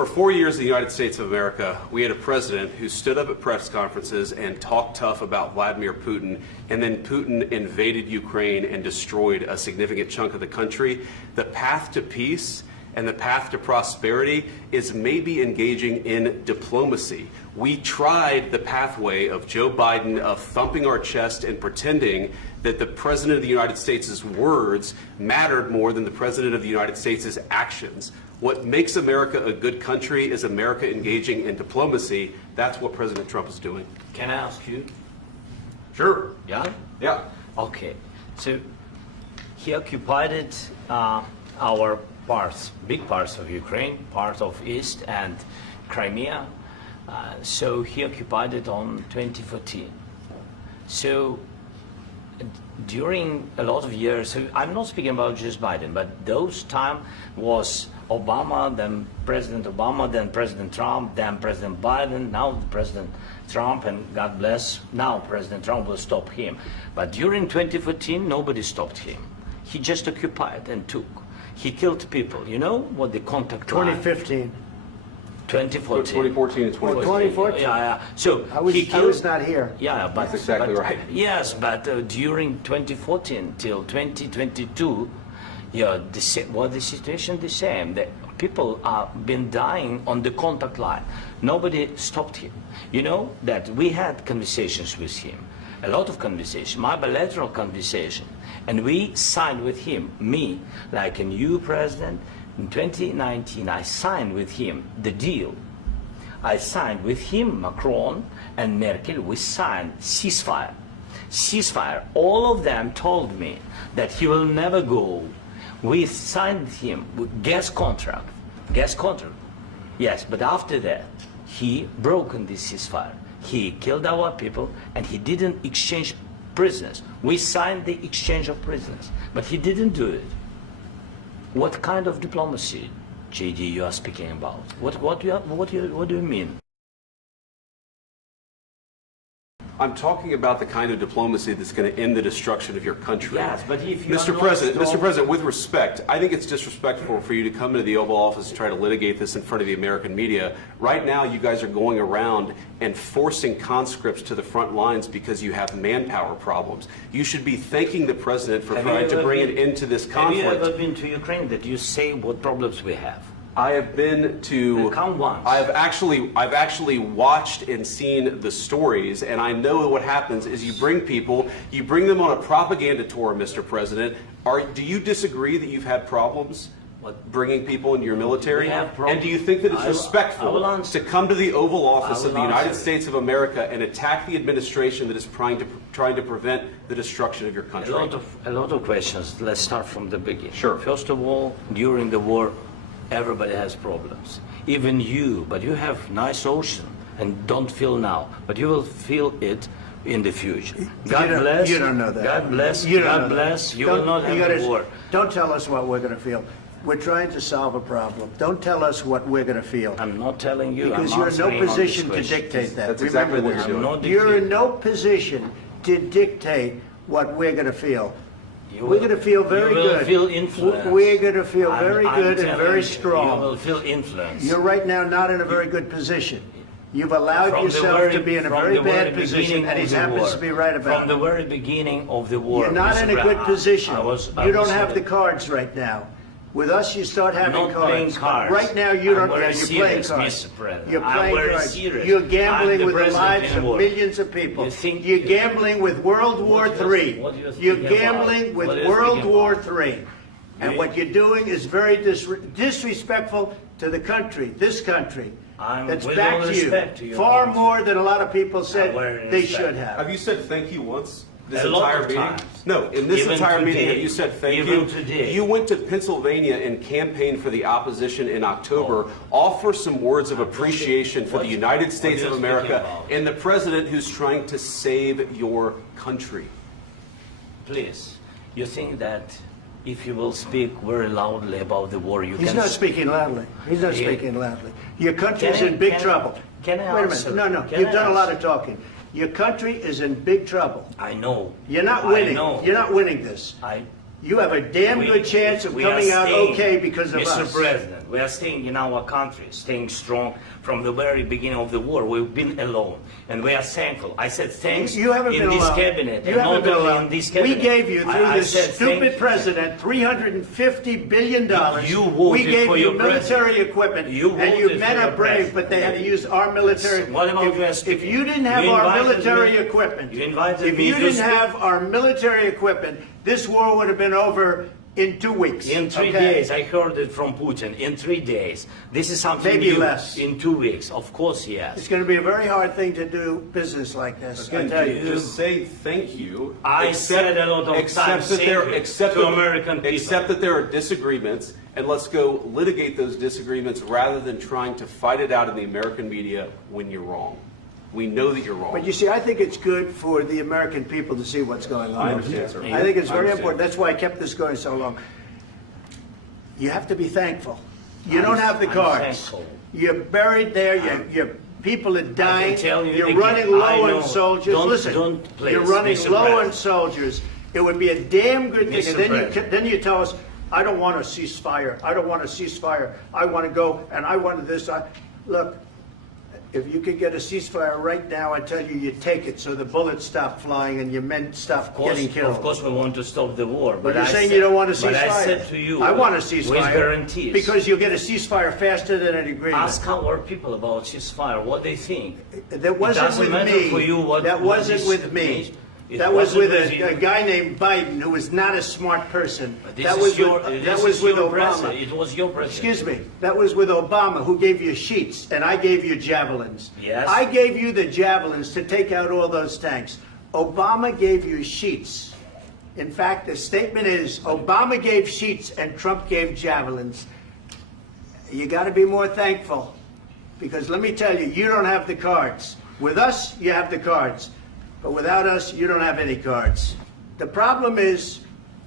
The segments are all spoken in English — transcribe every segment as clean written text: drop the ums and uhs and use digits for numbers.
For 4 years in the United States of America, we had a president who stood up at press conferences and talked tough about Vladimir Putin, and then Putin invaded Ukraine and destroyed a significant chunk of the country. The path to peace and the path to prosperity is maybe engaging in diplomacy. We tried the pathway of Joe Biden of thumping our chest and pretending that the President of the United States' words mattered more than the President of the United States' actions. What makes America a good country is America engaging in diplomacy. That's what President Trump is doing. Can I ask you? Sure. Yeah? Yeah. Okay. So he occupied our parts, big parts of Ukraine, part of East and Crimea. So he occupied it on 2014. So during a lot of years, so I'm not speaking about just Biden, but those time was Obama, then President Obama, then President Trump, then President Biden, now President Trump, and God bless, now President Trump will stop him. But during 2014, nobody stopped him. He just occupied and took. He killed people. You know what the contact line? 2015. 2014. 2014 and 2015. 2014. Yeah. So I was he killed, not here. Yeah, but That's exactly but, right. Yes, but during 2014 till 2022, yeah, the situation the same. The people have been dying on the contact line. Nobody stopped him. You know that we had conversations with him, a lot of conversation, my bilateral conversation, and we signed with him, me, like a new president. In 2019, I signed with him the deal. I signed with him, Macron and Merkel, we signed ceasefire. Ceasefire. All of them told me that he will never go. We signed with him with gas contract. Gas contract. Yes, but after that, he broken this ceasefire. He killed our people and he didn't exchange prisoners. We signed the exchange of prisoners, but he didn't do it. What kind of diplomacy, JD, you are speaking about? What do you mean? I'm talking about the kind of diplomacy that's going to end the destruction of your country. Yes, but if you Mr. President, with respect, I think it's disrespectful for you to come into the Oval Office and try to litigate this in front of the American media. Right now, you guys are going around and forcing conscripts to the front lines because you have manpower problems. You should be thanking the President for trying to bring an end to this conflict. Have you ever been to Ukraine that you say what problems we have? I have been to. Come once. I've actually watched and seen the stories, and I know what happens is you bring them on a propaganda tour, Mr. President. Do you disagree that you've had problems bringing people into your military? We have problems. And do you think that it's respectful to come to the Oval Office of the United States of America and attack the administration that is trying to prevent the destruction of your country? A lot of questions. Let's start from the beginning. Sure. First of all, during the war, everybody has problems, even you, but you have nice ocean and don't feel now, but you will feel it in the future. God bless. You don't know that. God bless. You don't God know bless. that. You will not have the war. Don't tell us what we're going to feel. We're trying to solve a problem. Don't tell us what we're going to feel. I'm not telling you. Because I'm you're in no answering on position this to question. dictate that. That's exactly what Remember you're this. doing. You're in no position to dictate what we're going to feel. You We're will- going to feel very you will good. Feel influence. We're going to feel very I'm good and telling very you, strong. You will feel influence. You're right now not in a very good position. You've allowed From the yourself very- to be in a from very the bad very position, beginning and he of the happens war. to be right about From the it. very beginning of the war. You're not Mr. in a good Brown, position. I You was don't have the saying- cards right now. With us, you start having I'm not playing cards. cards. Right now, you I'm don't. very You're playing serious, cards. Mr. President. You're I'm playing very cards. serious. You're I'm gambling the with the president lives in of war. millions of people. You think- You're gambling with World War What do you- III. what do you You're think about? gambling with What do you World think War about? III. And You- what you're doing is very disrespectful to the country, this country. I'm That's with back all to you. respect to your Far country. more than a lot of people very said they respect. should have. Have you said thank you once? This A lot entire of meeting? times. No, in this Even entire meeting, today. have you said thank Even you? today. You went to Pennsylvania and campaigned for the opposition in October. Offer some words of appreciation for the United States what of are you America speaking about? and the president who's trying to save your country. Please, you think that if you will speak very loudly about the war, you He's can... not speaking loudly. He's not Yeah. speaking loudly. Your country's Can I- in big can I- trouble. can I Wait a answer? minute. No, Can you've I done a lot answer? of talking. Your country is in big trouble. I know. You're not I winning. know. You're not winning this. You have a damn We- good chance of we coming are out staying. okay because of Mr. us. President, We are staying in our country, staying strong from the very beginning of the war. We've been alone, and we are thankful. I said thanks You haven't in been this alone. cabinet, You and haven't not been only alone. in this cabinet. We gave you, through I this said stupid thank- president, $350 billion. You voted We gave for you your military president. equipment, You and you voted men for are your brave, president. but they had to use our military. What about US If you didn't have You our invited military me- equipment, you invited if me you to didn't speak- have our military equipment, this war would have been over in 2 weeks. In 3 okay? days, I heard it from Putin. In 3 days, this is something Maybe new. less. In 2 weeks, of course, yes. It's going to be a very hard thing to do business like this. I Again, tell you. just say thank you. I said a lot of accept times that there- thank you accept to that- American people. Accept that there are disagreements, and let's go litigate those disagreements rather than trying to fight it out in the American media when you're wrong. We know that you're wrong. But you see, I think it's good for the American people to see what's going on. I understand, sir. I think it's I very understand. important. That's why I kept this going so long. You have to be thankful. You don't have the I'm cards. thankful. You're buried there. Your people are dying. tell you You're again, running I low know. on soldiers. Don't- Listen, don't please you're running be low on surprised. soldiers. It would be a damn good thing. Mr. And then President. then you tell us, I don't want a ceasefire. I don't want a ceasefire. I want to go and I want this. Look, if you could get a ceasefire right now, I tell you, you take it so the bullets stop flying and your men stop getting killed. Of course, we want to stop the war. But you're I saying said- you don't want a ceasefire. But I said to you, I want a with ceasefire. guarantees. Because you'll get a ceasefire faster than an agreement. Ask our people about ceasefire, what they think. That wasn't doesn't with matter me. for you what- That what wasn't this with me. means. It That was wasn't with with you. a guy named Biden, who was not a smart person. But this That is was your, with, this that was is with your Obama. president. It was your president. Excuse me. That was with Obama, who gave you sheets, and I gave you javelins. Yes. I gave you the javelins to take out all those tanks. Obama gave you sheets. In fact, the statement is Obama gave sheets and Trump gave javelins. You got to be more thankful, because let me tell you, you don't have the cards. With us, you have the cards, but without us, you don't have any cards. The problem is,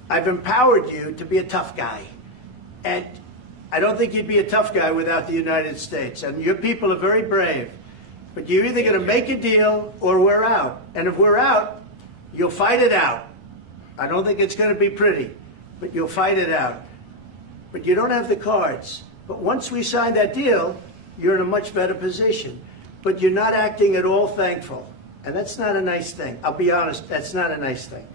I've empowered you to be a tough guy, and I don't think you'd be a tough guy without the United States. And your people are very brave, but you're either going to make a deal or we're out. And if we're out, you'll fight it out. I don't think it's going to be pretty, but you'll fight it out. But you don't have the cards. But once we sign that deal, you're in a much better position. But you're not acting at all thankful. And that's not a nice thing. I'll be honest, that's not a nice thing.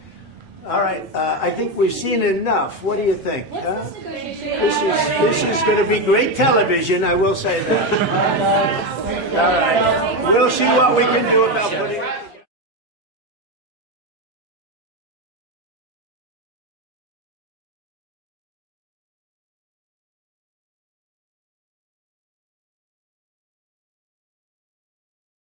All right, I think we've seen enough. What do you think? What's huh? this negotiation? This is going to be great television, I will say that. All right. We'll see what we can do about putting...